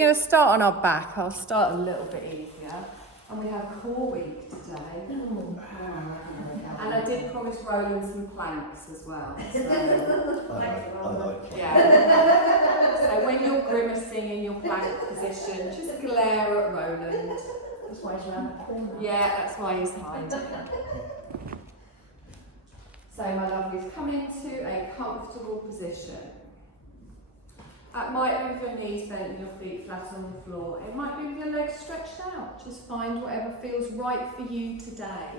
We're going to start on our back. I'll start a little bit easier. And we have core week today. And I did promise Roland some planks as well. So, I like planks. yeah. So when you're grimacing in your plank position, just glare at Roland. That's why he's around the corner. Yeah, that's why he's hiding. So my lovelies, come into a comfortable position. It might be with your knees bent and your feet flat on the floor. It might be with your legs stretched out. Just find whatever feels right for you today.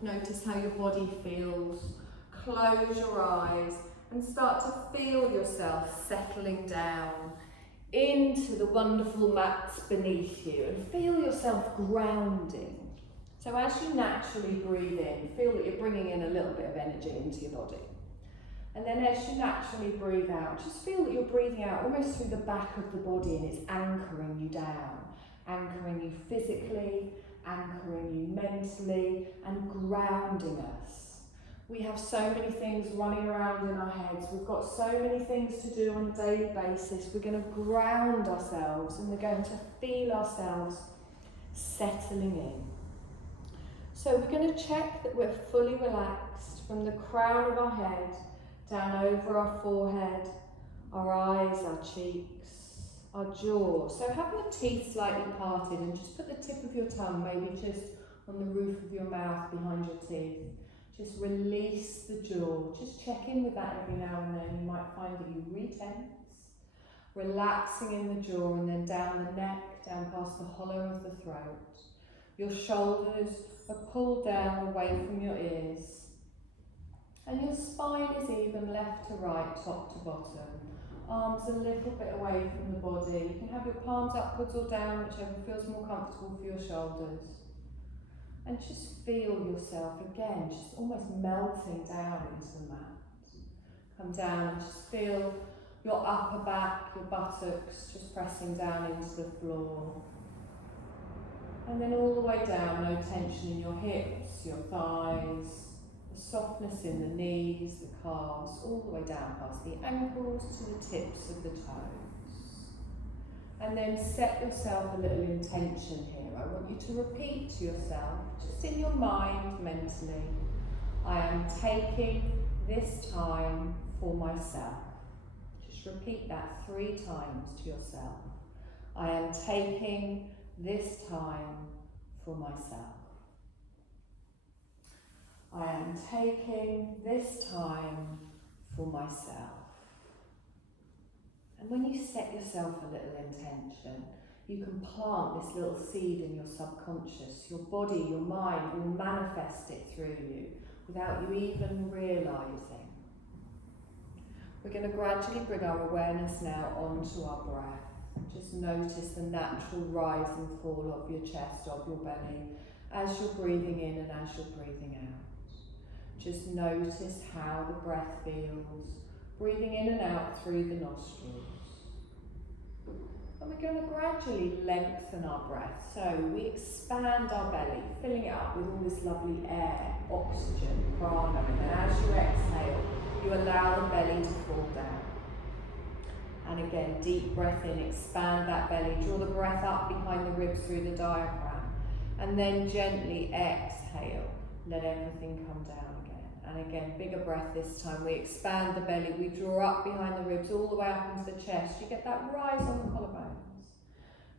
Notice how your body feels. Close your eyes and start to feel yourself settling down into the wonderful mats beneath you and feel yourself grounding. So as you naturally breathe in, feel that you're bringing in a little bit of energy into your body. And then as you naturally breathe out, just feel that you're breathing out almost through the back of the body and it's anchoring you down, anchoring you physically, anchoring you mentally and grounding us. We have so many things running around in our heads. We've got so many things to do on a daily basis. We're going to ground ourselves and we're going to feel ourselves settling in. So we're going to check that we're fully relaxed from the crown of our head down over our forehead, our eyes, our cheeks, our jaw. So have your teeth slightly parted and just put the tip of your tongue maybe just on the roof of your mouth behind your teeth. Just release the jaw. Just check in with that every now and then. You might find that you re-tense, relaxing in the jaw and then down the neck, down past the hollow of the throat. Your shoulders are pulled down away from your ears. And your spine is even left to right, top to bottom. Arms a little bit away from the body. You can have your palms upwards or down, whichever feels more comfortable for your shoulders. And just feel yourself again, just almost melting down into the mat. Come down and just feel your upper back, your buttocks just pressing down into the floor. And then all the way down, no tension in your hips, your thighs, the softness in the knees, the calves, all the way down past the ankles to the tips of the toes. And then set yourself a little intention here. I want you to repeat to yourself, just in your mind, mentally, I am taking this time for myself. Just repeat that 3 times to yourself. I am taking this time for myself. I am taking this time for myself. And when you set yourself a little intention, you can plant this little seed in your subconscious. Your body, your mind will manifest it through you without you even realising. We're going to gradually bring our awareness now onto our breath. Just notice the natural rise and fall of your chest, of your belly, as you're breathing in and as you're breathing out. Just notice how the breath feels, breathing in and out through the nostrils. And we're going to gradually lengthen our breath. So we expand our belly, filling it up with all this lovely air, oxygen, prana. And then as you exhale, you allow the belly to fall down. And again, deep breath in, expand that belly, draw the breath up behind the ribs through the diaphragm. And then gently exhale, let everything come down again. And again, bigger breath this time. We expand the belly, we draw up behind the ribs, all the way up into the chest. You get that rise on the collarbones.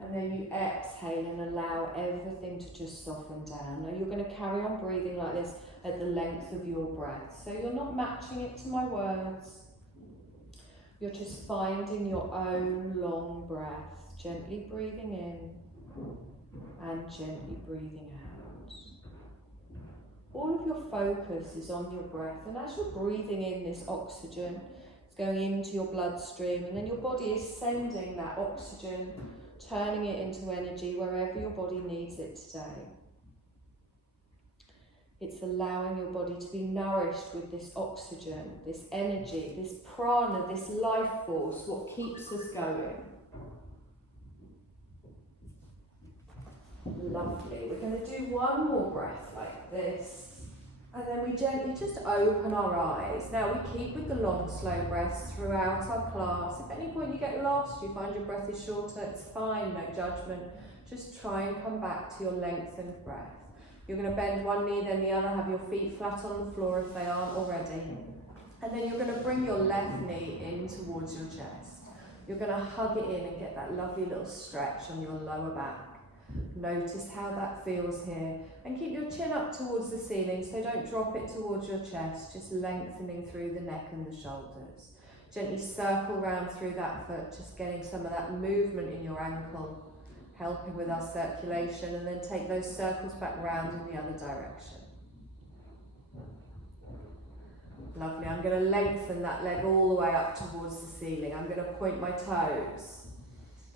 And then you exhale and allow everything to just soften down. Now you're going to carry on breathing like this at the length of your breath. So you're not matching it to my words. You're just finding your own long breath, gently breathing in and gently breathing out. All of your focus is on your breath, and as you're breathing in this oxygen, it's going into your bloodstream, and then your body is sending that oxygen, turning it into energy wherever your body needs it today. It's allowing your body to be nourished with this oxygen, this energy, this prana, this life force, what keeps us going. Lovely. We're going to do one more breath like this. And then we gently just open our eyes. Now we keep with the long, slow breaths throughout our class. If at any point you get lost, you find your breath is shorter, it's fine, no judgment. Just try and come back to your lengthened breath. You're going to bend one knee, then the other, have your feet flat on the floor if they aren't already. And then you're going to bring your left knee in towards your chest. You're going to hug it in and get that lovely little stretch on your lower back. Notice how that feels here, and keep your chin up towards the ceiling, so don't drop it towards your chest, just lengthening through the neck and the shoulders. Gently circle round through that foot, just getting some of that movement in your ankle, helping with our circulation, and then take those circles back round in the other direction. Lovely. I'm going to lengthen that leg all the way up towards the ceiling. I'm going to point my toes,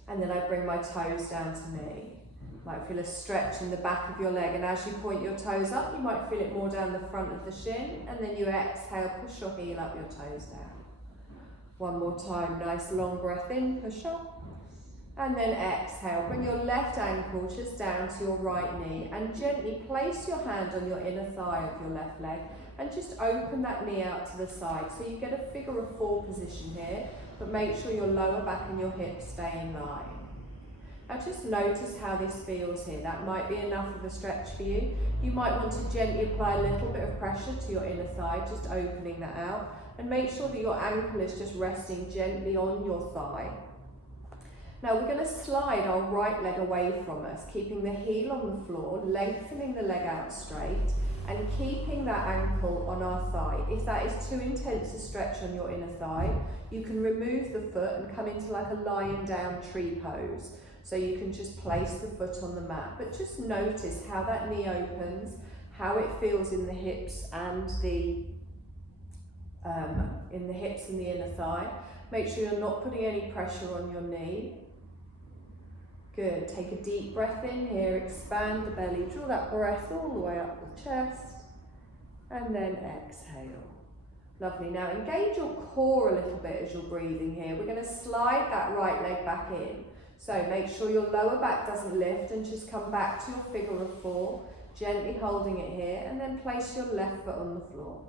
and then I bring my toes down to me. Might feel a stretch in the back of your leg, and as you point your toes up, you might feel it more down the front of the shin, and then you exhale, push your heel up, your toes down. One more time, nice long breath in, push up, and then exhale. Bring your left ankle just down to your right knee, and gently place your hand on your inner thigh of your left leg, and just open that knee out to the side, so you get a figure of four position here, but make sure your lower back and your hips stay in line. Now just notice how this feels here. That might be enough of a stretch for you. You might want to gently apply a little bit of pressure to your inner thigh, just opening that out, and make sure that your ankle is just resting gently on your thigh. Now we're going to slide our right leg away from us, keeping the heel on the floor, lengthening the leg out straight, and keeping that ankle on our thigh. If that is too intense a stretch on your inner thigh, you can remove the foot and come into like a lying down tree pose. So you can just place the foot on the mat, but just notice how that knee opens, how it feels in the hips and the inner thigh. Make sure you're not putting any pressure on your knee. Good. Take a deep breath in here, expand the belly, draw that breath all the way up the chest, and then exhale. Lovely. Now engage your core a little bit as you're breathing here. We're going to slide that right leg back in. So make sure your lower back doesn't lift, and just come back to your figure of four, gently holding it here, and then place your left foot on the floor.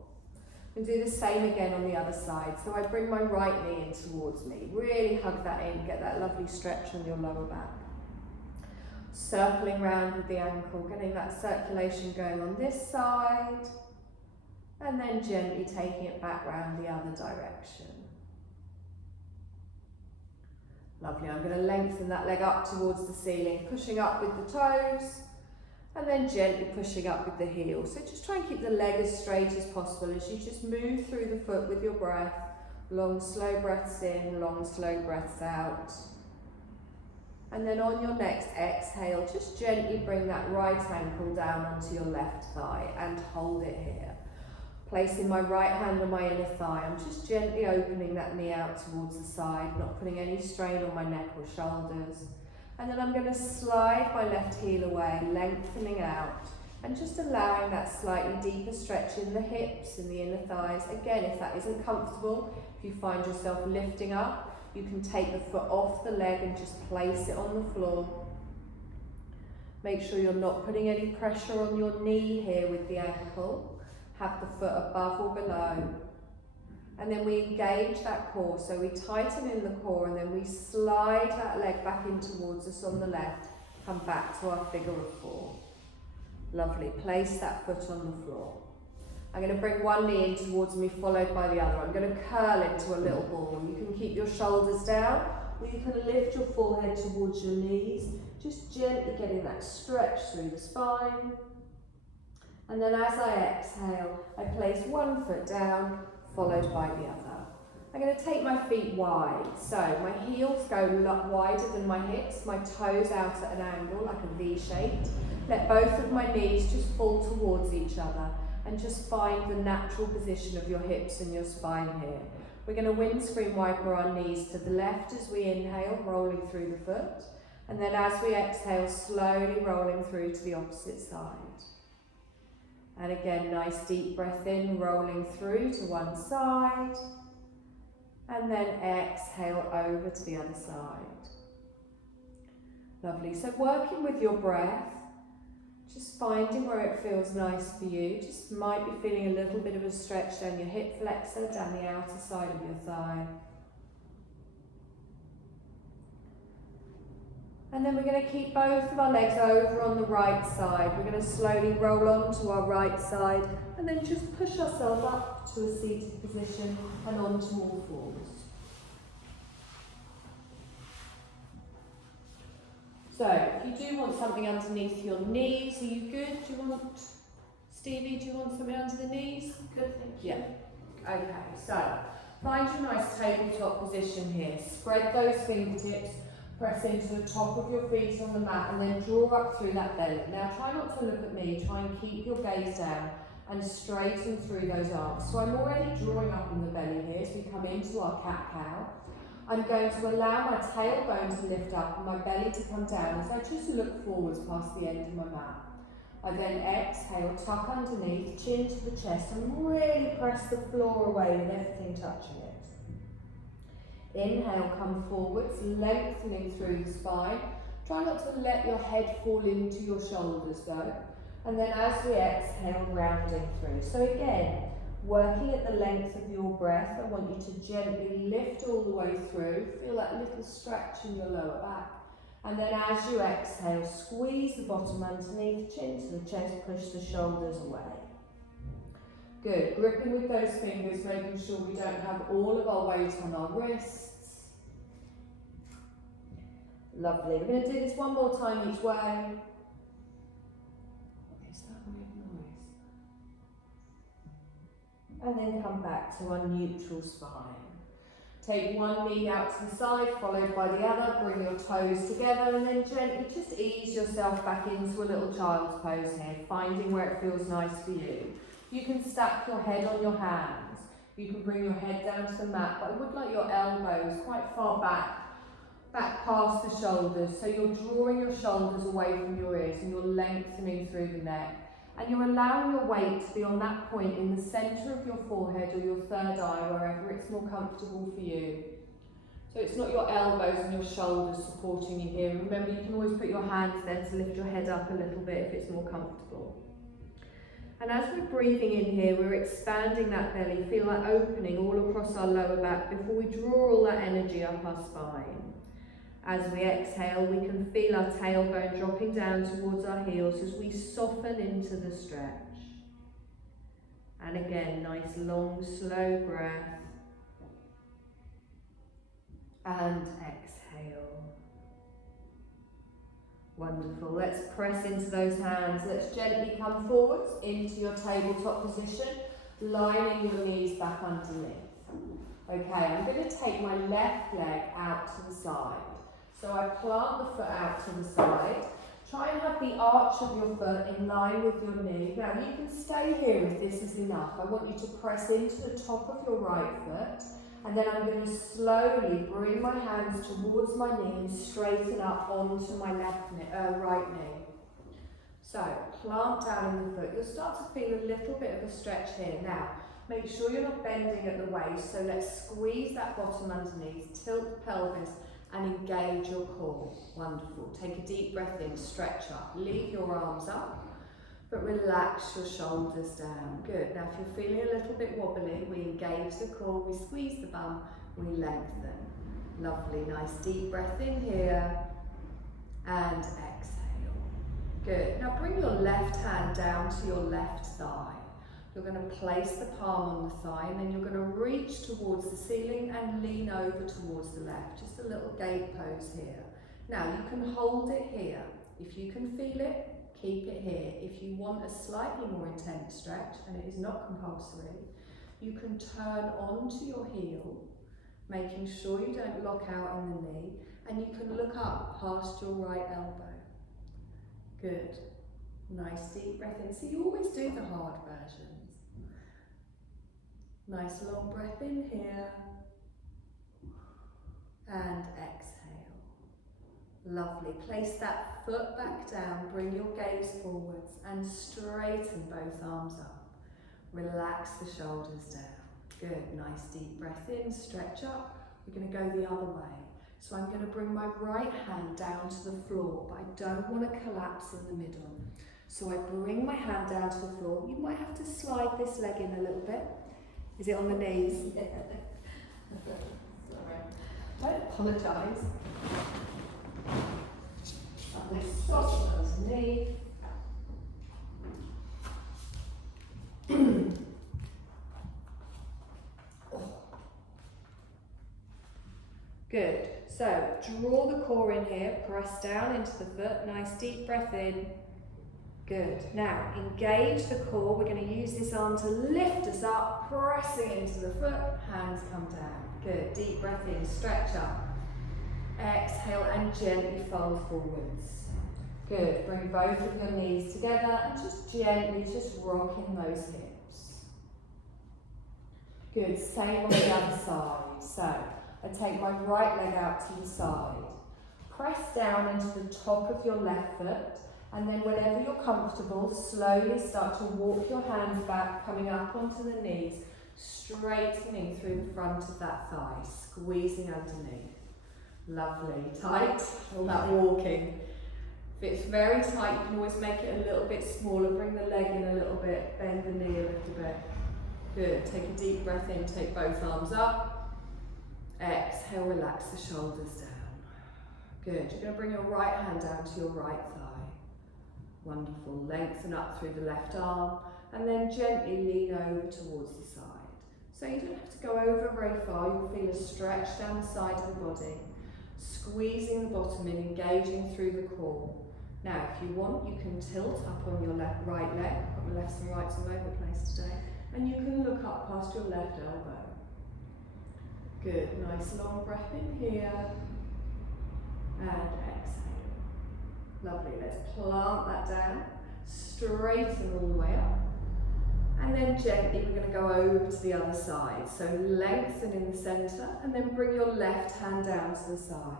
And do the same again on the other side. So I bring my right knee in towards me, really hug that in, get that lovely stretch on your lower back. Circling round with the ankle, getting that circulation going on this side, and then gently taking it back round the other direction. Lovely. I'm going to lengthen that leg up towards the ceiling, pushing up with the toes, and then gently pushing up with the heel. So just try and keep the leg as straight as possible as you just move through the foot with your breath. Long, slow breaths in, long, slow breaths out. And then on your next exhale, just gently bring that right ankle down onto your left thigh and hold it here. Placing my right hand on my inner thigh, I'm just gently opening that knee out towards the side, not putting any strain on my neck or shoulders. And then I'm going to slide my left heel away, lengthening out, and just allowing that slightly deeper stretch in the hips and the inner thighs. Again, if that isn't comfortable, if you find yourself lifting up, you can take the foot off the leg and just place it on the floor. Make sure you're not putting any pressure on your knee here with the ankle. Have the foot above or below. And then we engage that core, so we tighten in the core, and then we slide that leg back in towards us on the left, come back to our figure of four. Lovely. Place that foot on the floor. I'm going to bring one knee in towards me, followed by the other. I'm going to curl into a little ball. You can keep your shoulders down, or you can lift your forehead towards your knees, just gently getting that stretch through the spine. And then as I exhale, I place one foot down, followed by the other. I'm going to take my feet wide. So my heels go wider than my hips, my toes out at an angle, like a V shape. Let both of my knees just fall towards each other, and just find the natural position of your hips and your spine here. We're going to windscreen wiper our knees to the left as we inhale, rolling through the foot. And then as we exhale, slowly rolling through to the opposite side. And again, nice deep breath in, rolling through to one side. And then exhale over to the other side. Lovely. So working with your breath, just Just finding where it feels nice for you. Just might be feeling a little bit of a stretch down your hip flexor, down the outer side of your thigh. And then we're going to keep both of our legs over on the right side. We're going to slowly roll onto our right side and then just push ourselves up to a seated position and onto all fours. So, if you do want something underneath your knees, are you good? Do you want, Stevie, do you want something under the knees? Good, thank you. Yeah. Okay, so find your nice tabletop position here. Spread those fingertips, press into the top of your feet on the mat and then draw up through that belly. Now try not to look at me, try and keep your gaze down and straighten through those arms. So I'm already drawing up in the belly here as we come into our cat-cow. I'm going to allow my tailbone to lift up and my belly to come down as I just look forwards past the end of my mat. I then exhale, tuck underneath, chin to the chest and really press the floor away with everything touching it. Inhale, come forwards, lengthening through the spine. Try not to let your head fall into your shoulders though. And then as we exhale, rounding through. So again, working at the length of your breath, I want you to gently lift all the way through. Feel that little stretch in your lower back. And then as you exhale, squeeze the bottom underneath, chin to the chest, push the shoulders away. Good, gripping with those fingers, making sure we don't have all of our weight on our wrists. Lovely, we're going to do this one more time each way. Is that weird noise? And then come back to our neutral spine. Take one knee out to the side, followed by the other, bring your toes together and then gently just ease yourself back into a little child's pose here, finding where it feels nice for you. You can stack your head on your hands, you can bring your head down to the mat, but I would like your elbows quite far back past the shoulders, so you're drawing your shoulders away from your ears and you're lengthening through the neck. And you're allowing your weight to be on that point in the centre of your forehead or your third eye, wherever it's more comfortable for you. So it's not your elbows and your shoulders supporting you here. Remember, you can always put your hands there to lift your head up a little bit if it's more comfortable. And as we're breathing in here, we're expanding that belly, feel that opening all across our lower back before we draw all that energy up our spine. As we exhale, we can feel our tailbone dropping down towards our heels as we soften into the stretch. And again, nice long, slow breath. And exhale. Wonderful. Let's press into those hands. Let's gently come forwards into your tabletop position, lining your knees back underneath. Okay, I'm going to take my left leg out to the side. So I plant the foot out to the side. Try and have the arch of your foot in line with your knee. Now you can stay here if this is enough. I want you to press into the top of your right foot. And then I'm going to slowly bring my hands towards my knee and straighten up onto my right knee. So plant down in the foot. You'll start to feel a little bit of a stretch here. Now, make sure you're not bending at the waist. So let's squeeze that bottom underneath, tilt the pelvis, and engage your core. Wonderful. Take a deep breath in, stretch up. Leave your arms up, but relax your shoulders down. Good. Now if you're feeling a little bit wobbly, we engage the core, we squeeze the bum, we lengthen. Lovely. Nice deep breath in here, and exhale. Good. Now bring your left hand down to your left thigh. You're going to place the palm on the thigh and then you're going to reach towards the ceiling and lean over towards the left. Just a little gate pose here. Now you can hold it here. If you can feel it, keep it here. If you want a slightly more intense stretch, and it is not compulsory, you can turn onto your heel, making sure you don't lock out in the knee, and you can look up past your right elbow. Good. Nice deep breath in. So you always do the hard versions. Nice long breath in here. And exhale. Lovely. Place that foot back down. Bring your gaze forwards and straighten both arms up. Relax the shoulders down. Good. Nice deep breath in. Stretch up. We're going to go the other way. So I'm going to bring my right hand down to the floor, but I don't want to collapse in the middle. So I bring my hand down to the floor. You might have to slide this leg in a little bit. Is it on the knees? Sorry. Don't apologise. Let's stop underneath. Good. So draw the core in here, press down into the foot, nice deep breath in. Good. Now engage the core. We're going to use this arm to lift us up, pressing into the foot, hands come down. Good. Deep breath in, stretch up. Exhale and gently fold forwards. Good. Bring both of your knees together and just gently rocking those hips. Good. Same on the other side. So I take my right leg out to the side. Press down into the top of your left foot, and then whenever you're comfortable, slowly start to walk your hands back, coming up onto the knees, straightening through the front of that thigh, squeezing underneath. Lovely. Tight. All that walking. If it's very tight, you can always make it a little bit smaller, bring the leg in a little bit, bend the knee a little bit. Good. Take a deep breath in, take both arms up. Exhale, relax the shoulders down. Good. You're going to bring your right hand down to your right thigh. Wonderful. Lengthen up through the left arm and then gently lean over towards the side. So you don't have to go over very far. You'll feel a stretch down the side of the body. Squeezing the bottom in, engaging through the core. Now, if you want, you can tilt up on your right leg. I've got my lefts and rights all over the place today. And you can look up past your left elbow. Good, nice long breath in here and exhale. Lovely, let's plant that down, straighten all the way up. And then gently we're going to go over to the other side. So lengthen in the centre and then bring your left hand down to the side.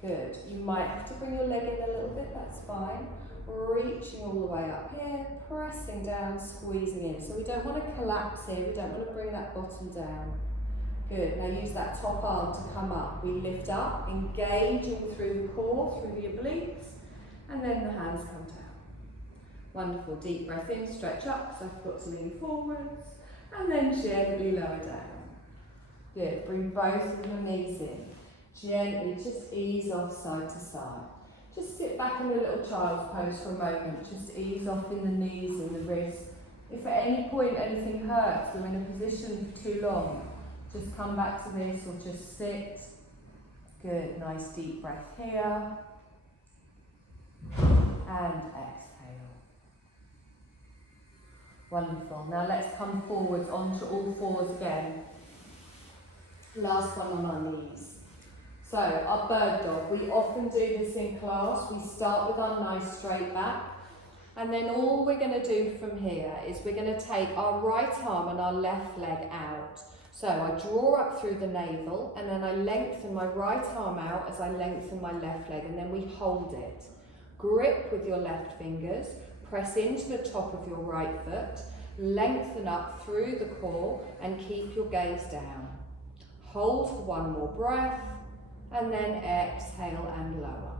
Good, you might have to bring your leg in a little bit, that's fine. Reaching all the way up here, pressing down, squeezing in. So we don't want to collapse here, we don't want to bring that bottom down. Good, now use that top arm to come up. We lift up, engaging through the core, through the obliques, and then the hands come down. Wonderful, deep breath in, stretch up, because I forgot to lean forwards, and then gently lower down. Good, bring both of your knees in. Gently, just ease off side to side. Just sit back in a little child's pose for a moment, just ease off in the knees and the wrists. If at any point anything hurts, you're in a position for too long, just come back to this or just sit. Good, nice deep breath here. And exhale. Wonderful. Now let's come forwards onto all fours again. Last one on our knees. So our bird dog, we often do this in class. We start with our nice straight back. And then all we're going to do from here is we're going to take our right arm and our left leg out. So I draw up through the navel and then I lengthen my right arm out as I lengthen my left leg, and then we hold it. Grip with your left fingers, press into the top of your right foot, lengthen up through the core and keep your gaze down. Hold for one more breath and then exhale and lower.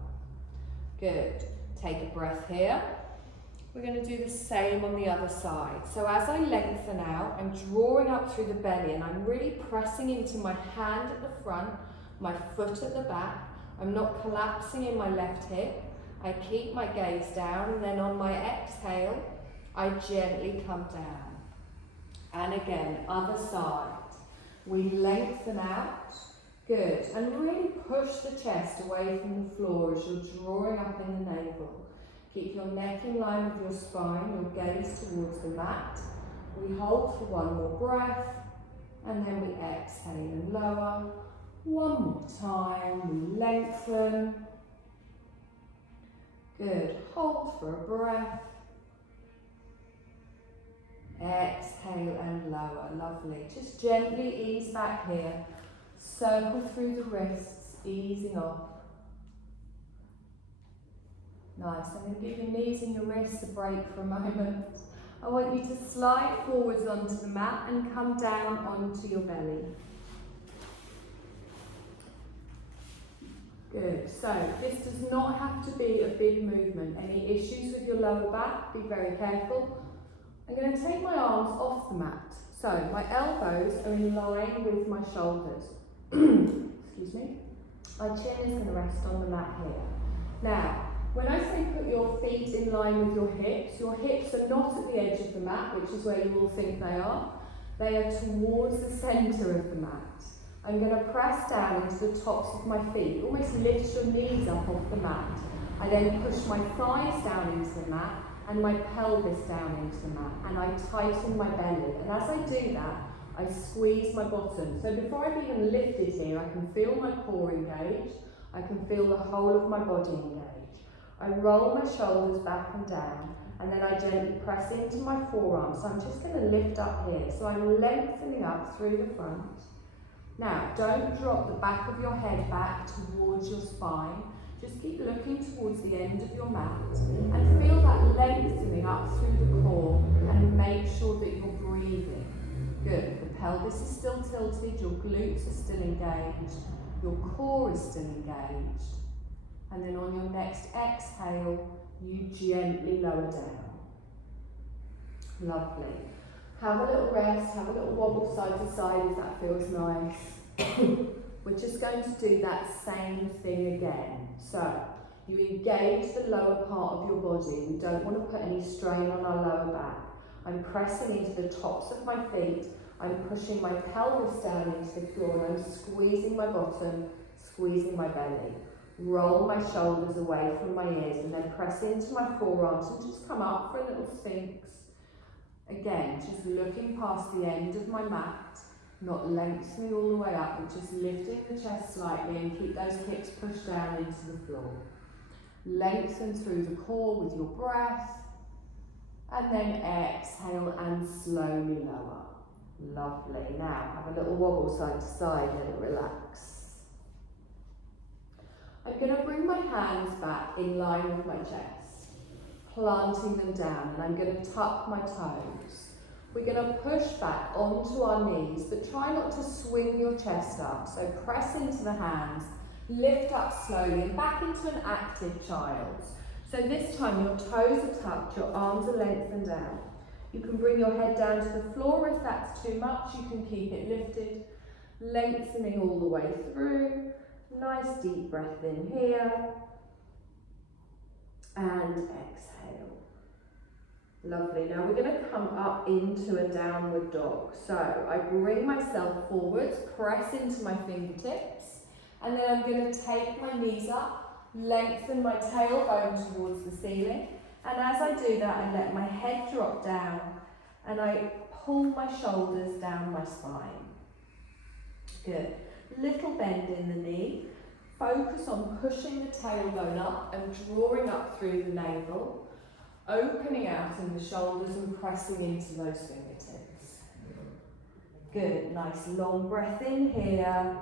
Good. Take a breath here. We're going to do the same on the other side. So as I lengthen out, I'm drawing up through the belly and I'm really pressing into my hand at the front, my foot at the back. I'm not collapsing in my left hip. I keep my gaze down, and then on my exhale, I gently come down. And again, other side. We lengthen out. Good. And really push the chest away from the floor as you're drawing up in the navel. Keep your neck in line with your spine, your gaze towards the mat. We hold for one more breath, and then we exhale and lower. One more time, we lengthen. Good, hold for a breath. Exhale and lower, lovely. Just gently ease back here. Circle through the wrists, easing off. Nice, I'm going to give your knees and your wrists a break for a moment. I want you to slide forwards onto the mat and come down onto your belly. Good. So this does not have to be a big movement. Any issues with your lower back, be very careful. I'm going to take my arms off the mat. So my elbows are in line with my shoulders. Excuse me. My chin is going to rest on the mat here. Now, when I say put your feet in line with your hips are not at the edge of the mat, which is where you will think they are. They are towards the centre of the mat. I'm going to press down into the tops of my feet. Almost lift your knees up off the mat. I then push my thighs down into the mat and my pelvis down into the mat. And I tighten my belly. And as I do that, I squeeze my bottom. So before I've even lifted here, I can feel my core engaged. I can feel the whole of my body engaged. I roll my shoulders back and down. And then I gently press into my forearms. So I'm just going to lift up here. So I'm lengthening up through the front. Now, don't drop the back of your head back towards your spine. Just keep looking towards the end of your mat and feel that lengthening up through the core and make sure that you're breathing. Good. The pelvis is still tilted, your glutes are still engaged, your core is still engaged. And then on your next exhale, you gently lower down. Lovely. Have a little rest, have a little wobble side to side if that feels nice. We're just going to do that same thing again. So, you engage the lower part of your body. We don't want to put any strain on our lower back. I'm pressing into the tops of my feet. I'm pushing my pelvis down into the floor and I'm squeezing my bottom, squeezing my belly. Roll my shoulders away from my ears and then press into my forearms and just come up for a little sphinx. Again, just looking past the end of my mat, not lengthening all the way up, but just lifting the chest slightly and keep those hips pushed down into the floor. Lengthen through the core with your breath, and then exhale and slowly lower. Lovely. Now, have a little wobble side to side, let it relax. I'm going to bring my hands back in line with my chest, planting them down, and I'm going to tuck my toes. We're going to push back onto our knees, but try not to swing your chest up. So press into the hands, lift up slowly and back into an active child. So this time your toes are tucked, your arms are lengthened out. You can bring your head down to the floor if that's too much. You can keep it lifted, lengthening all the way through. Nice deep breath in here. And exhale. Lovely. Now we're going to come up into a downward dog. So I bring myself forwards, press into my fingertips, and then I'm going to take my knees up, lengthen my tailbone towards the ceiling, and as I do that I let my head drop down and I pull my shoulders down my spine. Good. Little bend in the knee. Focus on pushing the tailbone up and drawing up through the navel, opening out in the shoulders and pressing into those fingertips. Good, nice long breath in here.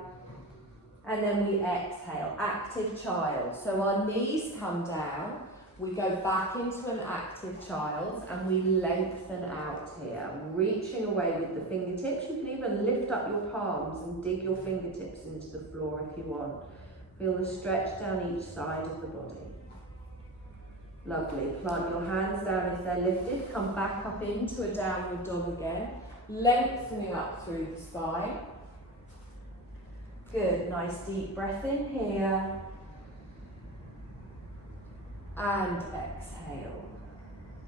And then we exhale, active child. So our knees come down, we go back into an active child and we lengthen out here, reaching away with the fingertips. You can even lift up your palms and dig your fingertips into the floor if you want. Feel the stretch down each side of the body. Lovely. Plant your hands down if they're lifted. Come back up into a downward dog again. Lengthening up through the spine. Good. Nice deep breath in here. And exhale.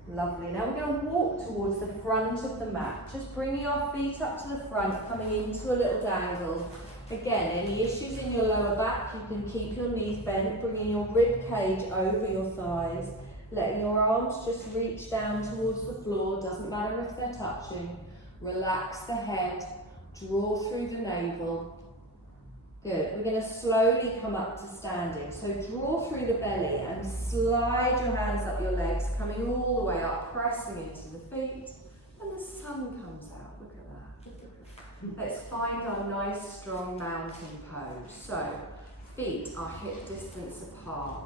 Lovely. Now we're going to walk towards the front of the mat. Just bringing our feet up to the front, coming into a little dangle. Again, any issues in your lower back, you can keep your knees bent, bringing your rib cage over your thighs, letting your arms just reach down towards the floor, doesn't matter if they're touching. Relax the head, draw through the navel. Good. We're going to slowly come up to standing. So draw through the belly and slide your hands up your legs, coming all the way up, pressing into the feet, and the sun comes out. Look at that. Let's find our nice strong mountain pose. So feet are hip distance apart.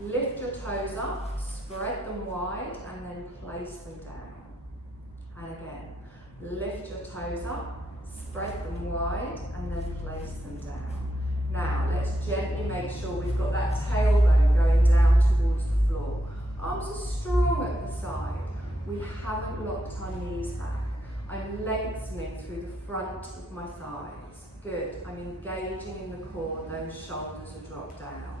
Lift your toes up, spread them wide, and then place them down. And again, lift your toes up, spread them wide, and then place them down. Now, let's gently make sure we've got that tailbone going down towards the floor. Arms are strong at the side. We haven't locked our knees back. I'm lengthening through the front of my thighs. Good. I'm engaging in the core. Those shoulders are dropped down.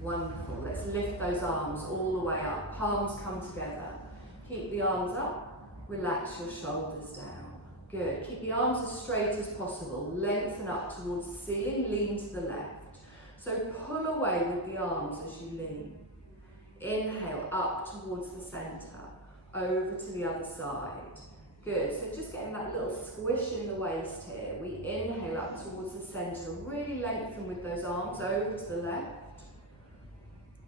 Wonderful. Let's lift those arms all the way up. Palms come together. Keep the arms up. Relax your shoulders down. Good. Keep the arms as straight as possible. Lengthen up towards the ceiling. Lean to the left. So pull away with the arms as you lean. Inhale up towards the centre. Over to the other side. Good. So just getting that little squish in the waist here. We inhale up towards the centre. Really lengthen with those arms over to the left.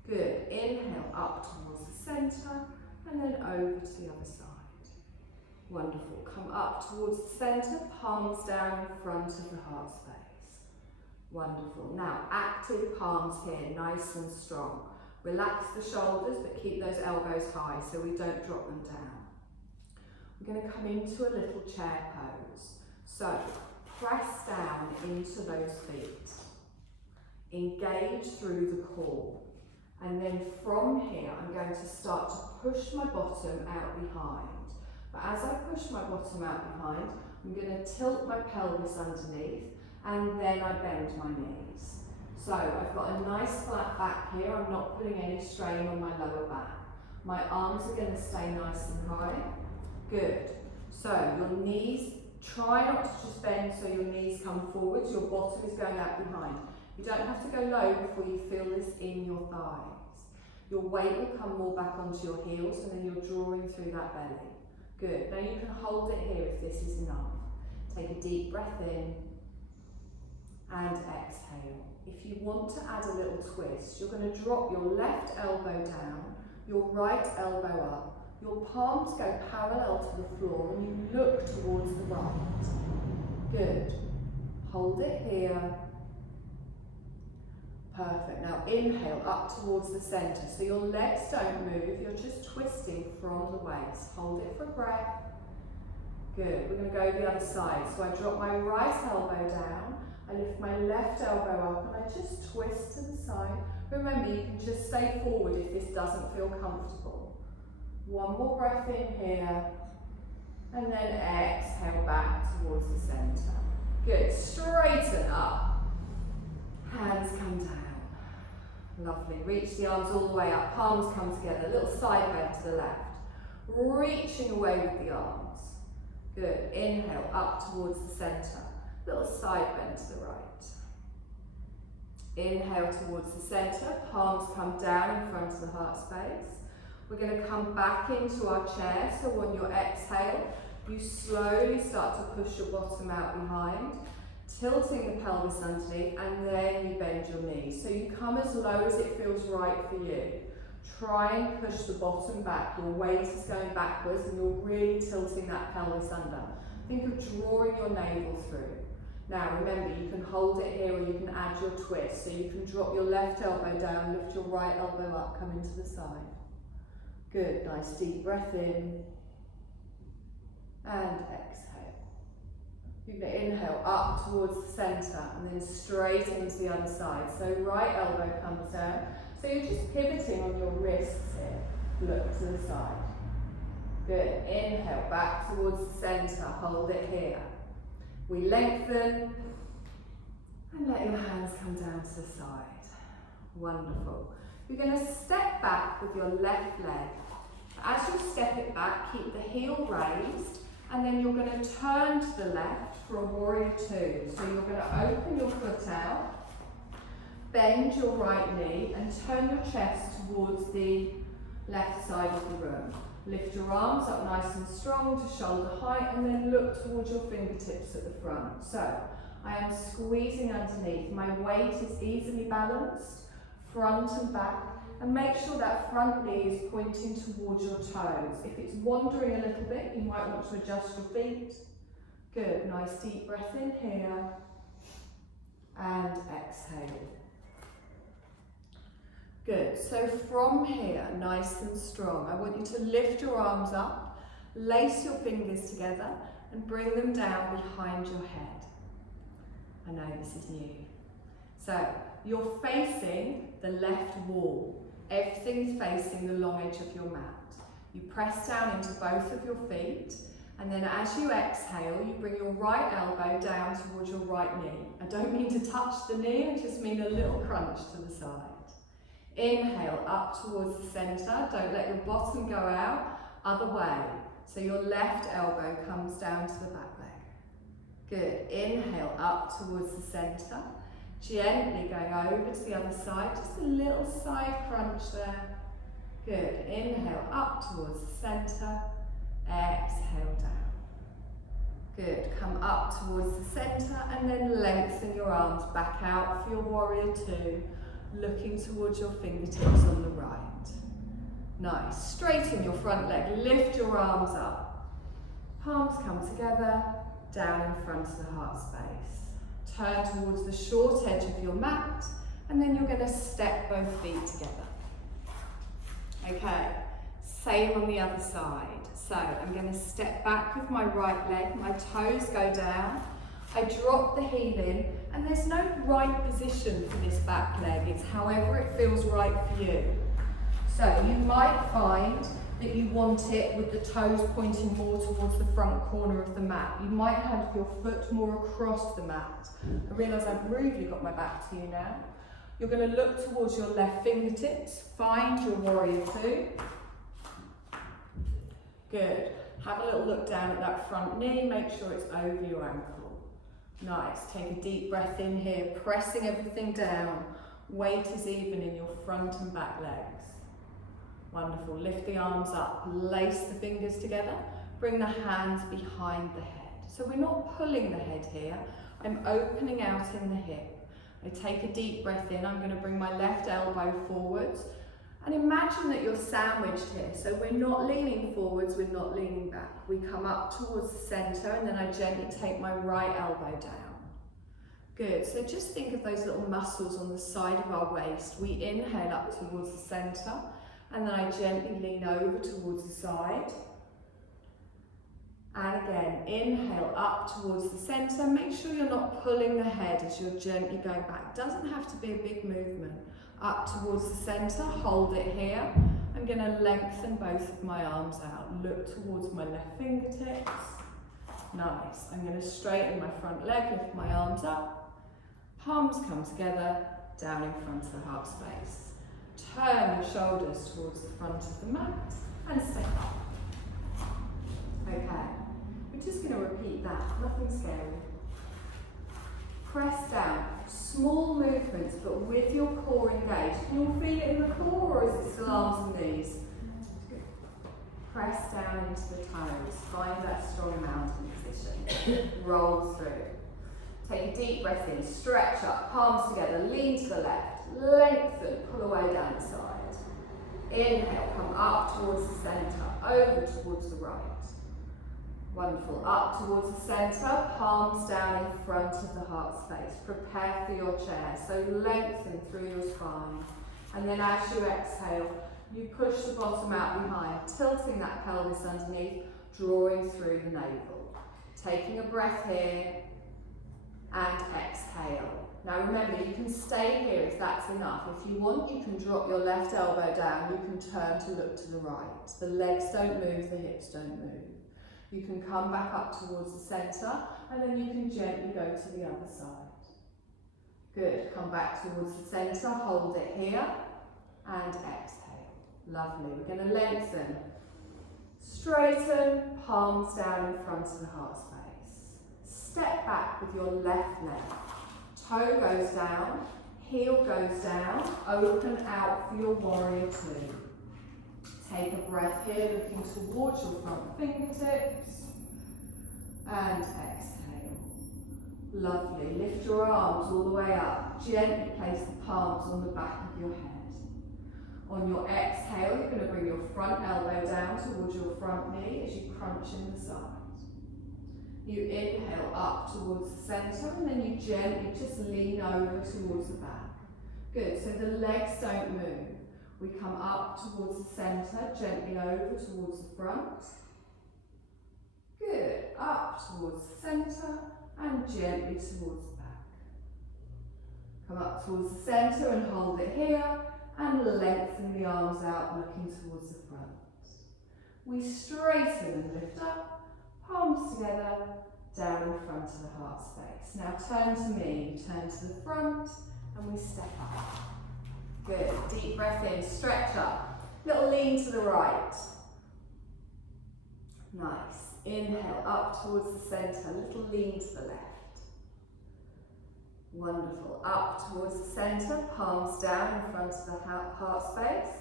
Good. Inhale up towards the centre and then over to the other side. Wonderful. Come up towards the centre, palms down in front of the heart space. Wonderful. Now, active palms here, nice and strong. Relax the shoulders, but keep those elbows high so we don't drop them down. We're going to come into a little chair pose. So, press down into those feet. Engage through the core. And then from here, I'm going to start to push my bottom out behind. But as I push my bottom out behind, I'm going to tilt my pelvis underneath and then I bend my knees. So I've got a nice flat back here. I'm not putting any strain on my lower back. My arms are going to stay nice and high. Good. So your knees, try not to just bend so your knees come forwards. Your bottom is going out behind. You don't have to go low before you feel this in your thighs. Your weight will come more back onto your heels and then you're drawing through that belly. Good. Now you can hold it here if this is enough. Take a deep breath in and exhale. If you want to add a little twist, you're going to drop your left elbow down, your right elbow up. Your palms go parallel to the floor and you look towards the right. Good. Hold it here. Perfect. Now inhale up towards the centre. So your legs don't move, you're just twisting from the waist. Hold it for breath. Good. We're going to go the other side. So I drop my right elbow down, I lift my left elbow up and I just twist to the side. Remember, you can just stay forward if this doesn't feel comfortable. One more breath in here and then exhale back towards the centre. Good. Straighten up. Hands come down. Lovely. Reach the arms all the way up. Palms come together. Little side bend to the left. Reaching away with the arms. Good. Inhale up towards the centre. Little side bend to the right. Inhale towards the centre. Palms come down in front of the heart space. We're going to come back into our chair. So on your exhale, you slowly start to push your bottom out behind. Tilting the pelvis underneath and then you bend your knees. So you come as low as it feels right for you. Try and push the bottom back. Your weight is going backwards and you're really tilting that pelvis under. Think of drawing your navel through. Now remember, you can hold it here or you can add your twist. So you can drop your left elbow down, lift your right elbow up, come into the side. Good, nice deep breath in and exhale. You're going to inhale up towards the centre and then straight into the other side. So right elbow comes down. So you're just pivoting on your wrists here. Look to the side. Good. Inhale back towards the centre. Hold it here. We lengthen and let your hands come down to the side. Wonderful. You're going to step back with your left leg. As you step it back, keep the heel raised. And then you're going to turn to the left for a warrior two. So you're going to open your foot out, bend your right knee and turn your chest towards the left side of the room. Lift your arms up nice and strong to shoulder height and then look towards your fingertips at the front. So I am squeezing underneath. My weight is easily balanced, front and back. And make sure that front knee is pointing towards your toes. If it's wandering a little bit, you might want to adjust your feet. Good, nice deep breath in here. And exhale. Good, so from here, nice and strong, I want you to lift your arms up, lace your fingers together, and bring them down behind your head. I know this is new. So you're facing the left wall. Everything's facing the long edge of your mat. You press down into both of your feet, and then as you exhale, you bring your right elbow down towards your right knee. I don't mean to touch the knee, I just mean a little crunch to the side. Inhale up towards the centre, don't let your bottom go out, other way. So your left elbow comes down to the back leg. Good, inhale up towards the centre, gently going over to the other side, just a little side crunch there. Good, inhale up towards the centre, exhale down. Good, come up towards the centre and then lengthen your arms back out for your warrior two, looking towards your fingertips on the right. Nice, straighten your front leg, lift your arms up. Palms come together, down in front of the heart space. Turn towards the short edge of your mat, and then you're going to step both feet together. Okay, same on the other side. So I'm going to step back with my right leg, my toes go down, I drop the heel in, and there's no right position for this back leg, it's however it feels right for you. So you might find that you want it with the toes pointing more towards the front corner of the mat. You might have your foot more across the mat. I realise I've rudely got my back to you now. You're going to look towards your left fingertips, find your warrior two. Good. Have a little look down at that front knee, make sure it's over your ankle. Nice. Take a deep breath in here, pressing everything down. Weight is even in your front and back legs. Wonderful. Lift the arms up, lace the fingers together, bring the hands behind the head. So we're not pulling the head here, I'm opening out in the hip. I take a deep breath in, I'm going to bring my left elbow forwards and imagine that you're sandwiched here. So we're not leaning forwards, we're not leaning back. We come up towards the centre and then I gently take my right elbow down. Good, so just think of those little muscles on the side of our waist. We inhale up towards the centre and then I gently lean over towards the side. And again, inhale up towards the centre. Make sure you're not pulling the head as you're gently going back. It doesn't have to be a big movement. Up towards the centre, hold it here. I'm going to lengthen both of my arms out. Look towards my left fingertips. Nice. I'm going to straighten my front leg, lift my arms up. Palms come together, down in front of the heart space. Turn your shoulders towards the front of the mat and step up. Okay, we're just going to repeat that, nothing scary. Press down, small movements but with your core engaged. Can you all feel it in the core or is it still arms and knees? Press down into the toes, find that strong mountain position. Roll through. Take a deep breath in, stretch up, palms together, lean to the left, lengthen, pull away down the side. Inhale, come up towards the centre, over towards the right. Wonderful, up towards the centre, palms down in front of the heart space. Prepare for your chair, so lengthen through your spine. And then as you exhale, you push the bottom out behind, tilting that pelvis underneath, drawing through the navel. Taking a breath here, and exhale. Now remember, you can stay here if that's enough. If you want, you can drop your left elbow down, you can turn to look to the right. The legs don't move, the hips don't move. You can come back up towards the centre, and then you can gently go to the other side. Good, come back towards the centre, hold it here, and exhale. Lovely, we're going to lengthen. Straighten, palms down in front of the heart space. Step back with your left leg. Toe goes down, heel goes down, open out for your warrior two. Take a breath here, looking towards your front fingertips. And exhale. Lovely. Lift your arms all the way up. Gently place the palms on the back of your head. On your exhale, you're going to bring your front elbow down towards your front knee as you crunch in the side. You inhale up towards the centre and then you gently just lean over towards the back. Good, so the legs don't move. We come up towards the centre, gently over towards the front. Good, up towards the centre and gently towards the back. Come up towards the centre and hold it here, and lengthen the arms out, looking towards the front. We straighten and lift up, palms together, down in front of the heart space. Now turn to me, turn to the front, and we step up. Good, deep breath in, stretch up, little lean to the right. Nice, inhale up towards the centre, little lean to the left. Wonderful, up towards the centre, palms down in front of the heart space.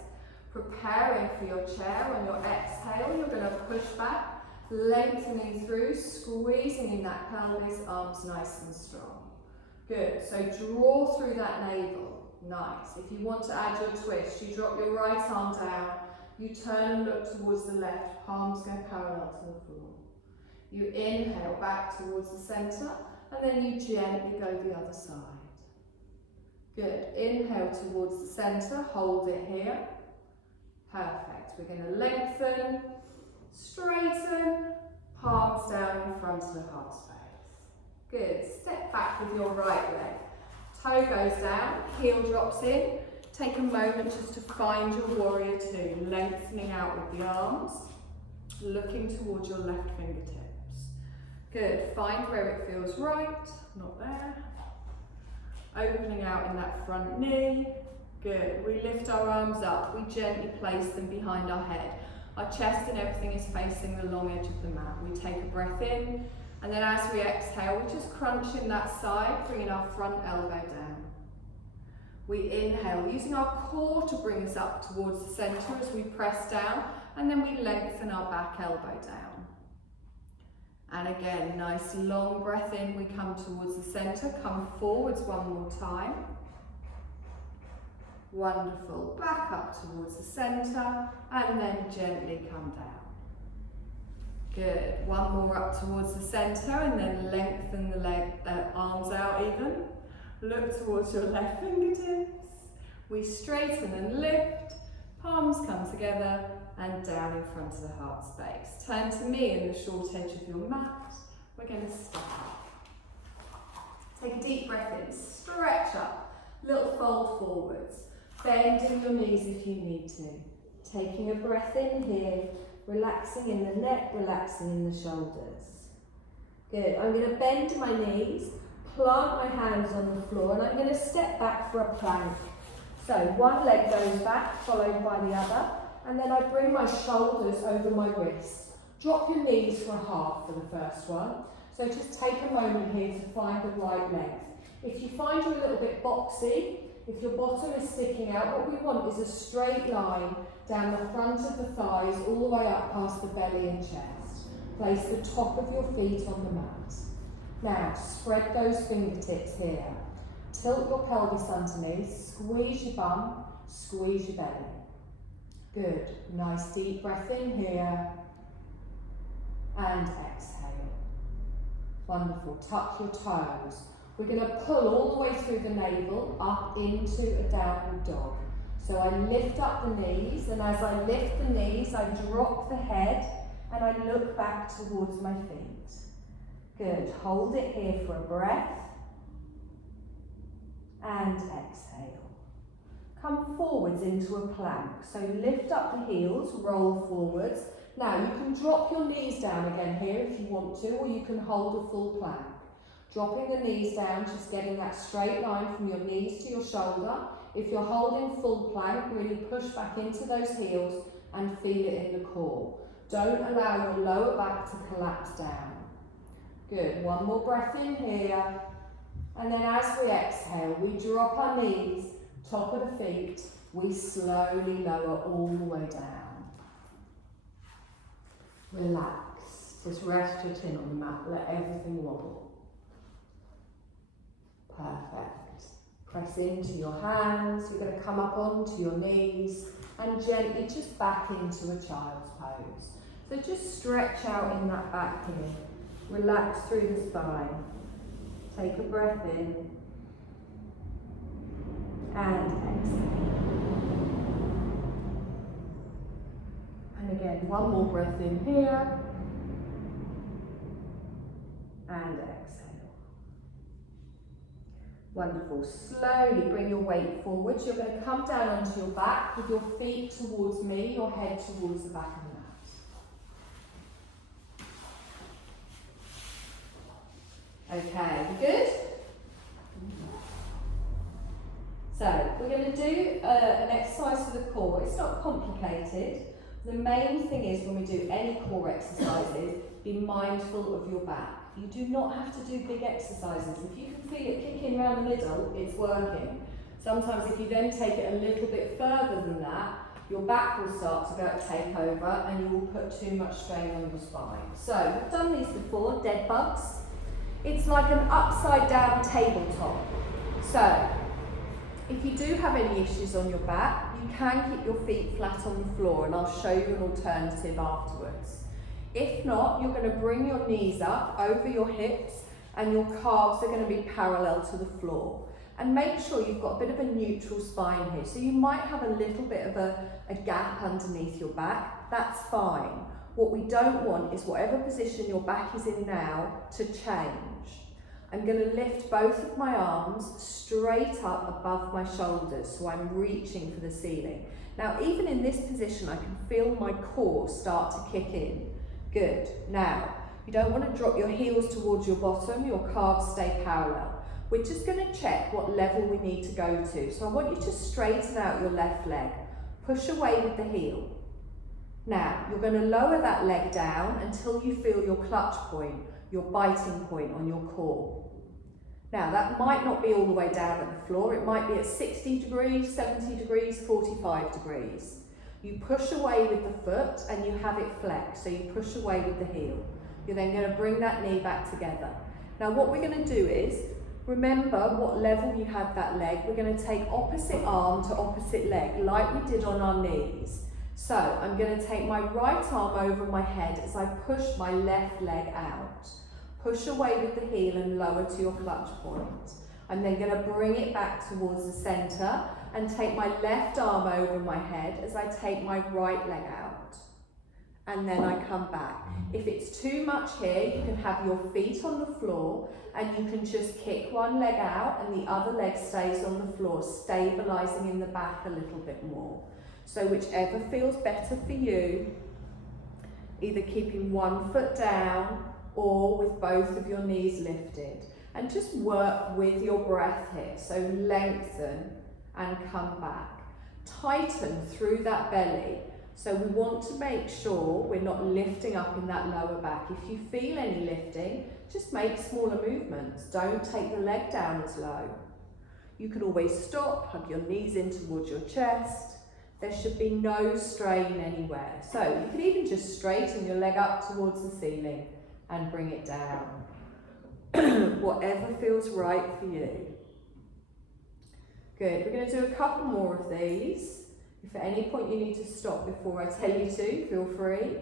Preparing for your chair. On your exhale, you're going to push back, lengthening through, squeezing in that pelvis, arms nice and strong. Good, so draw through that navel, nice. If you want to add your twist, you drop your right arm down, you turn and look towards the left, palms go parallel to the floor. You inhale back towards the centre, and then you gently go the other side. Good, inhale towards the centre, hold it here. Perfect, we're going to lengthen, straighten, palms down in front of the heart space. Good, step back with your right leg. Toe goes down, heel drops in. Take a moment just to find your warrior two, lengthening out with the arms, looking towards your left fingertips. Good, find where it feels right, not there. Opening out in that front knee. Good, we lift our arms up, we gently place them behind our head. Our chest and everything is facing the long edge of the mat. We take a breath in, and then as we exhale, we just crunch in that side, bringing our front elbow down. We inhale, using our core to bring us up towards the centre as we press down, and then we lengthen our back elbow down. And again, nice long breath in, we come towards the centre, come forwards one more time. Wonderful, back up towards the centre, and then gently come down. Good, one more up towards the centre, and then lengthen the arms out even. Look towards your left fingertips. We straighten and lift, palms come together, and down in front of the heart space. Turn to me in the short edge of your mat. We're going to step up. Take a deep breath in, stretch up, little fold forwards. Bending your knees if you need to. Taking a breath in here, relaxing in the neck, relaxing in the shoulders. Good, I'm going to bend my knees, plant my hands on the floor, and I'm going to step back for a plank. So one leg goes back, followed by the other, and then I bring my shoulders over my wrists. Drop your knees for a half for the first one. So just take a moment here to find the right length. If you find you're a little bit boxy, if your bottom is sticking out, what we want is a straight line down the front of the thighs, all the way up past the belly and chest. Place the top of your feet on the mat. Now, spread those fingertips here. Tilt your pelvis underneath, squeeze your bum, squeeze your belly. Good, nice deep breath in here, and exhale. Wonderful, tuck your toes. We're going to pull all the way through the navel up into a downward dog. So I lift up the knees, and as I lift the knees, I drop the head and I look back towards my feet. Good, hold it here for a breath and exhale. Come forwards into a plank. So lift up the heels, roll forwards. Now you can drop your knees down again here if you want to, or you can hold a full plank. Dropping the knees down, just getting that straight line from your knees to your shoulder. If you're holding full plank, really push back into those heels and feel it in the core. Don't allow your lower back to collapse down. Good, one more breath in here. And then as we exhale, we drop our knees, top of the feet, we slowly lower all the way down. Relax, just rest your chin on the mat, let everything wobble. Perfect. Press into your hands, you're going to come up onto your knees and gently just back into a child's pose. So just stretch out in that back here. Relax through the spine. Take a breath in and exhale. And again, one more breath in here and exhale. Wonderful. Slowly bring your weight forward. You're going to come down onto your back with your feet towards me, your head towards the back of the mat. Okay, good? So, we're going to do an exercise for the core. It's not complicated. The main thing is when we do any core exercises, be mindful of your back. You do not have to do big exercises. If you can feel it kicking around the middle, it's working. Sometimes if you then take it a little bit further than that, your back will start to take over and you will put too much strain on your spine. So, we've done these before, dead bugs. It's like an upside down tabletop. So, if you do have any issues on your back, you can keep your feet flat on the floor and I'll show you an alternative afterwards. If not, you're going to bring your knees up over your hips and your calves are going to be parallel to the floor. And make sure you've got a bit of a neutral spine here. So you might have a little bit of a gap underneath your back. That's fine. What we don't want is whatever position your back is in now to change. I'm going to lift both of my arms straight up above my shoulders, so I'm reaching for the ceiling. Now, even in this position, I can feel my core start to kick in. Good. Now, you don't want to drop your heels towards your bottom, your calves stay parallel. We're just going to check what level we need to go to. So I want you to straighten out your left leg. Push away with the heel. Now, you're going to lower that leg down until you feel your clutch point, your biting point on your core. Now, that might not be all the way down at the floor. It might be at 60 degrees, 70 degrees, 45 degrees. You push away with the foot and you have it flexed, so you push away with the heel. You're then going to bring that knee back together. Now, what we're going to do is, remember what level you had that leg. We're going to take opposite arm to opposite leg, like we did on our knees. So, I'm going to take my right arm over my head as I push my left leg out. Push away with the heel and lower to your clutch point. I'm then going to bring it back towards the centre and take my left arm over my head as I take my right leg out. And then I come back. If it's too much here, you can have your feet on the floor and you can just kick one leg out and the other leg stays on the floor, stabilising in the back a little bit more. So whichever feels better for you, either keeping one foot down or with both of your knees lifted. And just work with your breath here. So lengthen and come back. Tighten through that belly. So we want to make sure we're not lifting up in that lower back. If you feel any lifting, just make smaller movements. Don't take the leg down as low. You can always stop, hug your knees in towards your chest. There should be no strain anywhere. So you can even just straighten your leg up towards the ceiling and bring it down. Whatever feels right for you. Good, we're going to do a couple more of these. If at any point you need to stop before I tell you to, feel free.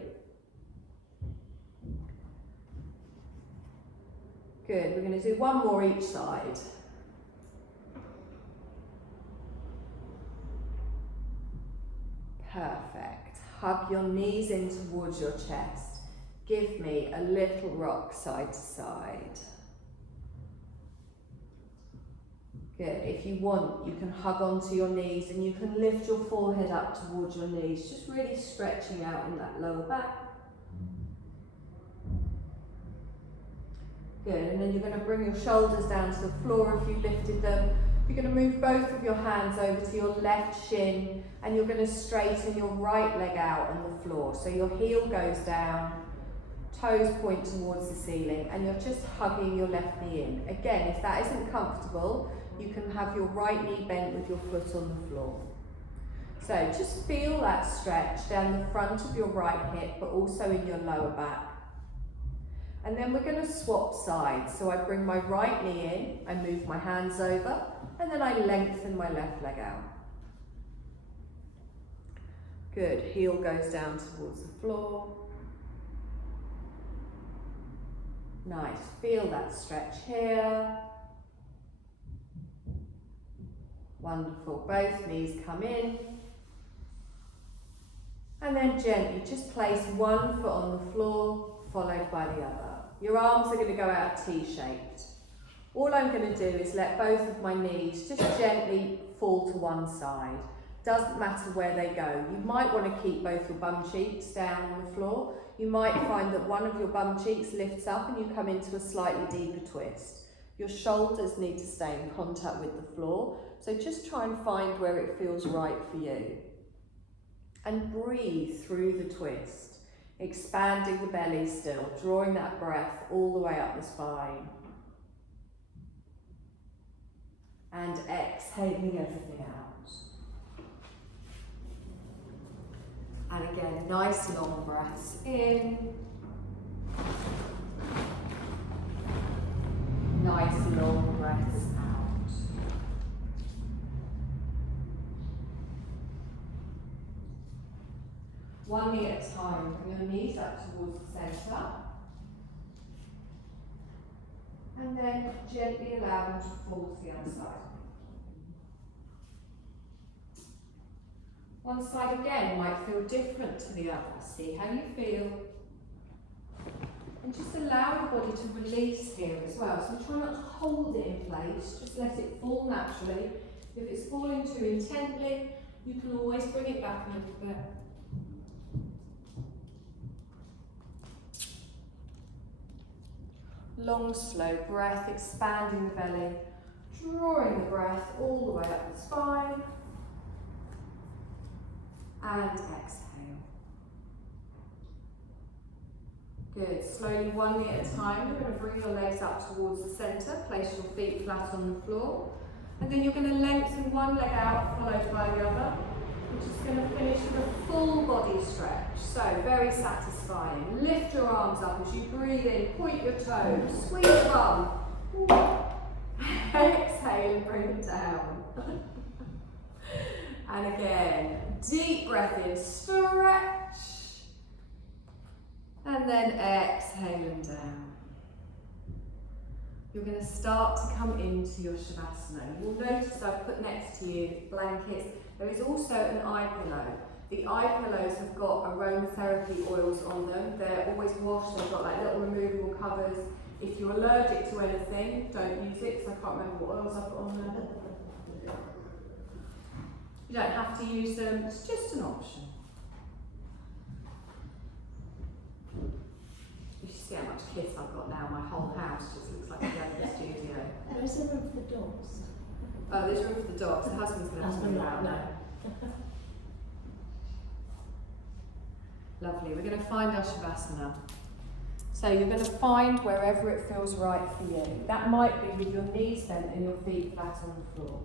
Good, we're going to do one more each side. Perfect. Hug your knees in towards your chest. Give me a little rock side to side. Good. If you want, you can hug onto your knees and you can lift your forehead up towards your knees, just really stretching out in that lower back. Good. And then you're going to bring your shoulders down to the floor if you lifted them. You're going to move both of your hands over to your left shin and you're going to straighten your right leg out on the floor. So your heel goes down, toes point towards the ceiling, and you're just hugging your left knee in. Again, if that isn't comfortable, you can have your right knee bent with your foot on the floor. So just feel that stretch down the front of your right hip, but also in your lower back. And then we're going to swap sides. So I bring my right knee in, I move my hands over, and then I lengthen my left leg out. Good, heel goes down towards the floor. Nice, feel that stretch here. Wonderful, both knees come in. And then gently just place one foot on the floor, followed by the other. Your arms are going to go out T-shaped. All I'm going to do is let both of my knees just gently fall to one side. Doesn't matter where they go. You might want to keep both your bum cheeks down on the floor. You might find that one of your bum cheeks lifts up and you come into a slightly deeper twist. Your shoulders need to stay in contact with the floor, so just try and find where it feels right for you. And breathe through the twist, expanding the belly still, drawing that breath all the way up the spine. And exhaling everything out. And again, nice long breaths in. Nice long breaths out. One knee at a time, bring your knees up towards the centre. And then gently allow them to fall to the other side. One side again might feel different to the other. See how you feel. And just allow your body to release here as well. So try not to hold it in place, just let it fall naturally. If it's falling too intently, you can always bring it back a little bit. Long, slow breath, expanding the belly, drawing the breath all the way up the spine. And exhale. Good. Slowly, one knee at a time, you're going to bring your legs up towards the centre, place your feet flat on the floor, and then you're going to lengthen one leg out, followed by the other. We're just going to finish with a full body stretch. So, very satisfying. Lift your arms up as you breathe in, point your toes, squeeze your bum. Exhale and bring it down. And again, deep breath in, stretch. And then exhale and down. You're going to start to come into your Shavasana. You'll notice I've put next to you blankets. There is also an eye pillow. The eye pillows have got aromatherapy oils on them. They're always washed. They've got like little removable covers. If you're allergic to anything, don't use it because I can't remember what oils I put on there. You don't have to use them. It's just an option. You should see how much kit I've got now. My whole house just looks like a yoga studio. There's a room for the dogs. Oh, there's room for the dogs. The husband's going to have to move out now. Lovely. We're going to find our Shavasana. So you're going to find wherever it feels right for you. That might be with your knees bent and your feet flat on the floor.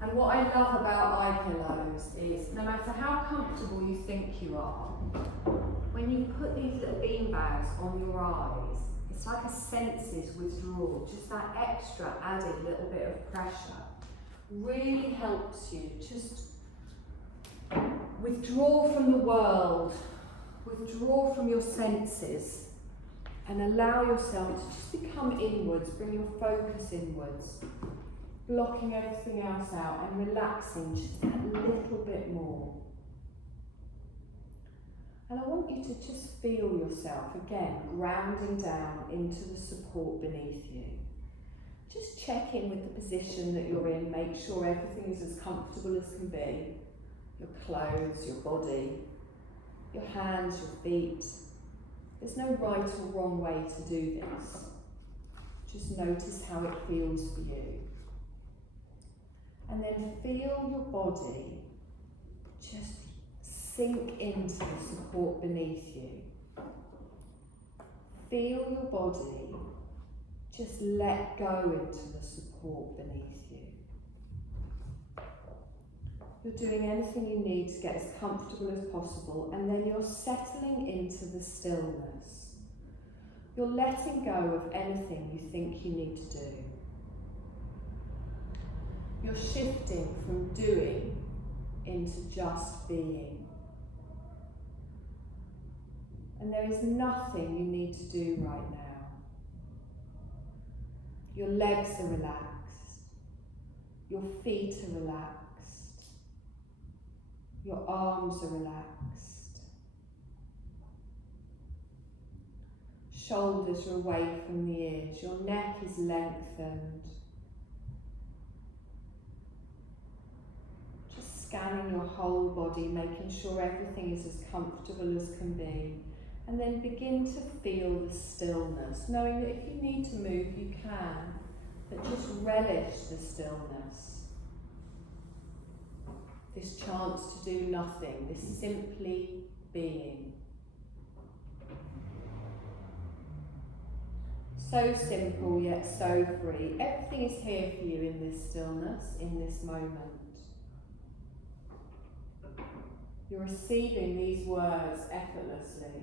And what I love about eye pillows is no matter how comfortable you think you are, when you put these little bean bags on your eyes, it's like a senses withdrawal, just that extra added little bit of pressure really helps you just withdraw from the world, withdraw from your senses and allow yourself to just become inwards, bring your focus inwards, blocking everything else out and relaxing just that little bit more. And I want you to just feel yourself, again, grounding down into the support beneath you. Just check in with the position that you're in, make sure everything is as comfortable as can be. Your clothes, your body, your hands, your feet. There's no right or wrong way to do this. Just notice how it feels for you. And then feel your body just sink into the support beneath you. Feel your body just let go into the support beneath you. You're doing anything you need to get as comfortable as possible, and then you're settling into the stillness. You're letting go of anything you think you need to do. You're shifting from doing into just being. And there is nothing you need to do right now. Your legs are relaxed. Your feet are relaxed. Your arms are relaxed. Shoulders are away from the ears. Your neck is lengthened. Just scanning your whole body, making sure everything is as comfortable as can be. And then begin to feel the stillness, knowing that if you need to move, you can, but just relish the stillness. This chance to do nothing, this simply being. So simple yet so free. Everything is here for you in this stillness, in this moment. You're receiving these words effortlessly.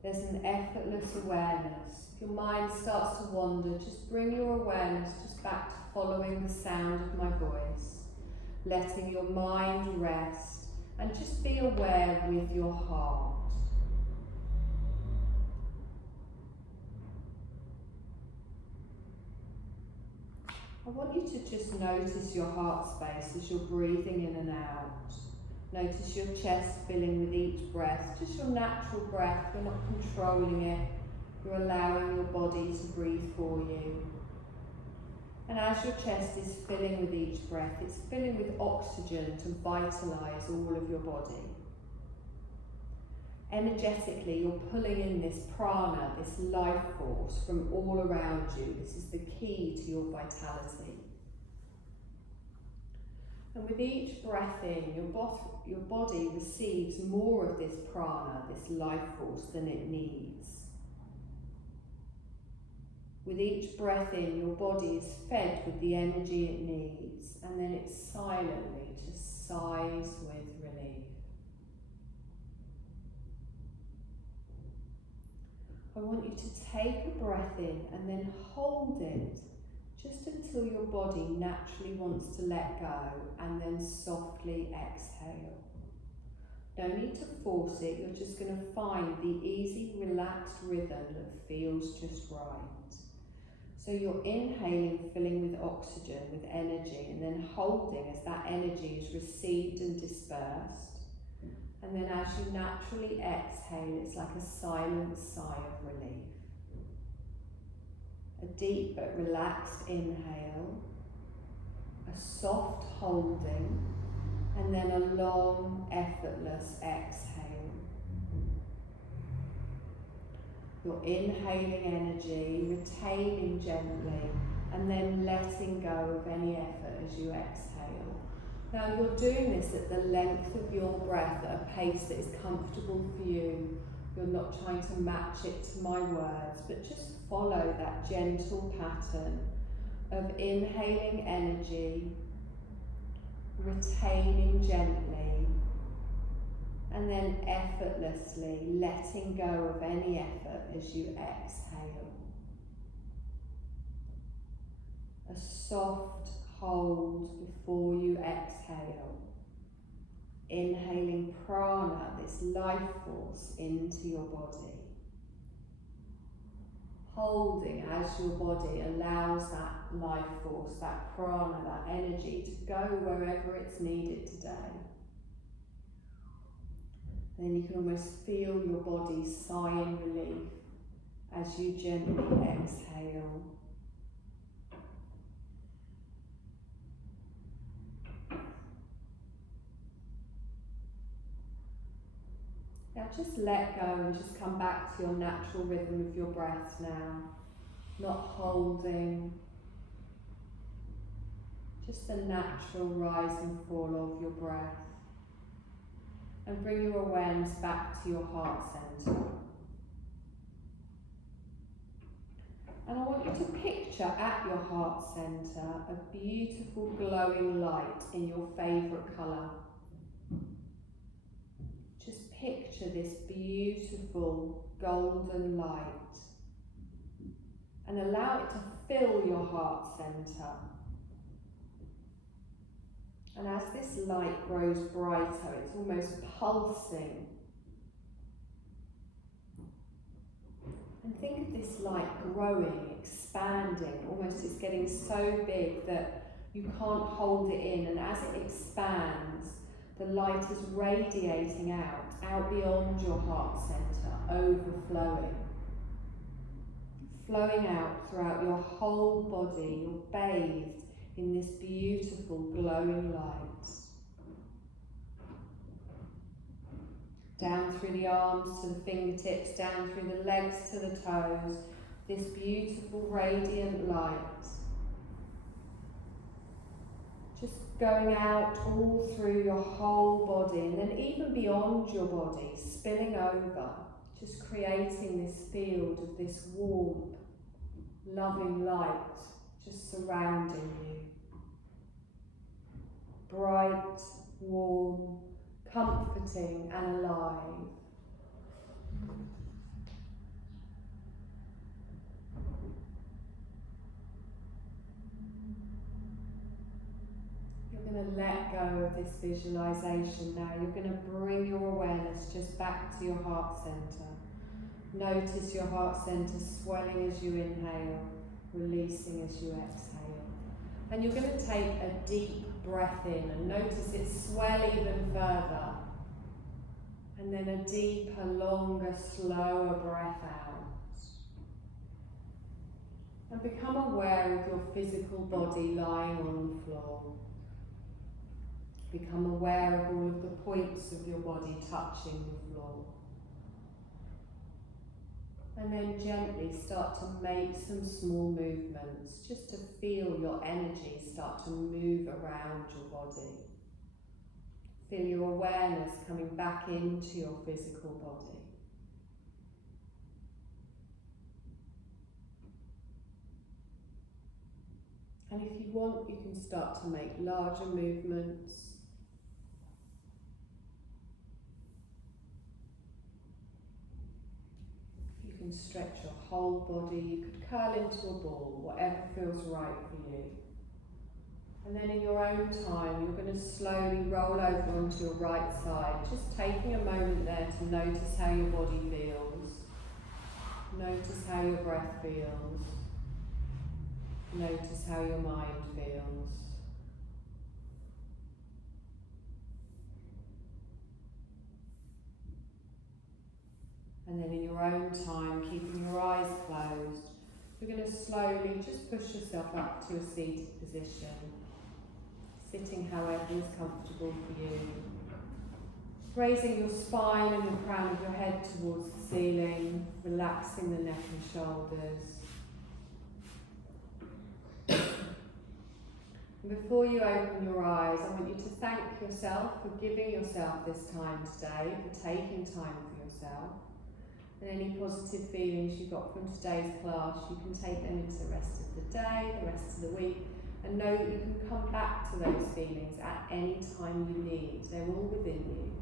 There's an effortless awareness. If your mind starts to wander, just bring your awareness just back to following the sound of my voice, letting your mind rest, and just be aware with your heart. I want you to just notice your heart space as you're breathing in and out. Notice your chest filling with each breath, just your natural breath. You're not controlling it, you're allowing your body to breathe for you. And as your chest is filling with each breath, it's filling with oxygen to vitalise all of your body. Energetically, you're pulling in this prana, this life force from all around you. This is the key to your vitality. And with each breath in, your body receives more of this prana, this life force, than it needs. With each breath in, your body is fed with the energy it needs, and then it silently just sighs with relief. I want you to take a breath in and then hold it just until your body naturally wants to let go, and then softly exhale. No need to force it, you're just going to find the easy, relaxed rhythm that feels just right. So you're inhaling, filling with oxygen, with energy, and then holding as that energy is received and dispersed. And then as you naturally exhale, it's like a silent sigh of relief. A deep but relaxed inhale, a soft holding, and then a long, effortless exhale. You're inhaling energy, retaining gently, and then letting go of any effort as you exhale. Now you're doing this at the length of your breath at a pace that is comfortable for you. You're not trying to match it to my words, but just follow that gentle pattern of inhaling energy, retaining gently, and then effortlessly letting go of any effort as you exhale. A soft hold before you exhale. Inhaling prana, this life force, into your body. Holding as your body allows that life force, that prana, that energy to go wherever it's needed today. Then you can almost feel your body sigh in relief as you gently exhale. Now just let go and just come back to your natural rhythm of your breaths now. Not holding. Just the natural rise and fall of your breath. And bring your awareness back to your heart centre. And I want you to picture at your heart centre a beautiful glowing light in your favourite colour. Just picture this beautiful golden light and allow it to fill your heart centre. And as this light grows brighter, it's almost pulsing. And think of this light growing, expanding, almost it's getting so big that you can't hold it in. And as it expands, The light is radiating out beyond your heart centre, overflowing. Flowing out throughout your whole body. You're bathed in this beautiful glowing light. Down through the arms to the fingertips, down through the legs to the toes. This beautiful radiant light. Just going out all through your whole body and then even beyond your body, spilling over, just creating this field of this warm, loving light just surrounding you. Bright, warm, comforting and alive. You're going to let go of this visualization now. You're going to bring your awareness just back to your heart center. Notice your heart center swelling as you inhale, releasing as you exhale. And you're going to take a deep breath in and notice it swell even further. And then a deeper, longer, slower breath out. And become aware of your physical body lying on the floor. Become aware of all of the points of your body touching the floor. And then gently start to make some small movements, just to feel your energy start to move around your body. Feel your awareness coming back into your physical body. And if you want, you can start to make larger movements. You can stretch your whole body. You could curl into a ball, whatever feels right for you. And then in your own time, you're going to slowly roll over onto your right side, just taking a moment there to notice how your body feels. Notice how your breath feels. Notice how your mind feels. And then in your own time, keeping your eyes closed, you're going to slowly just push yourself up to a seated position, sitting however is comfortable for you. Raising your spine and the crown of your head towards the ceiling, relaxing the neck and shoulders. And before you open your eyes, I want you to thank yourself for giving yourself this time today, for taking time for yourself. And any positive feelings you got from today's class, you can take them into the rest of the day, the rest of the week, and know that you can come back to those feelings at any time you need. They're all within you.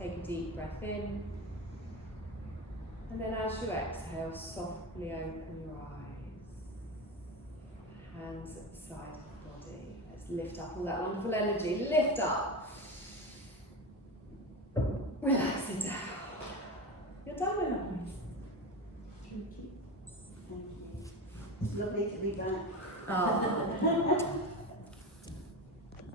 Take a deep breath in, and then as you exhale, softly open your eyes. Hands at the side of the body. Let's lift up all that wonderful energy. Lift up. Relax it down. You're done with that. Thank you. Thank you. It's lovely to be back. Oh.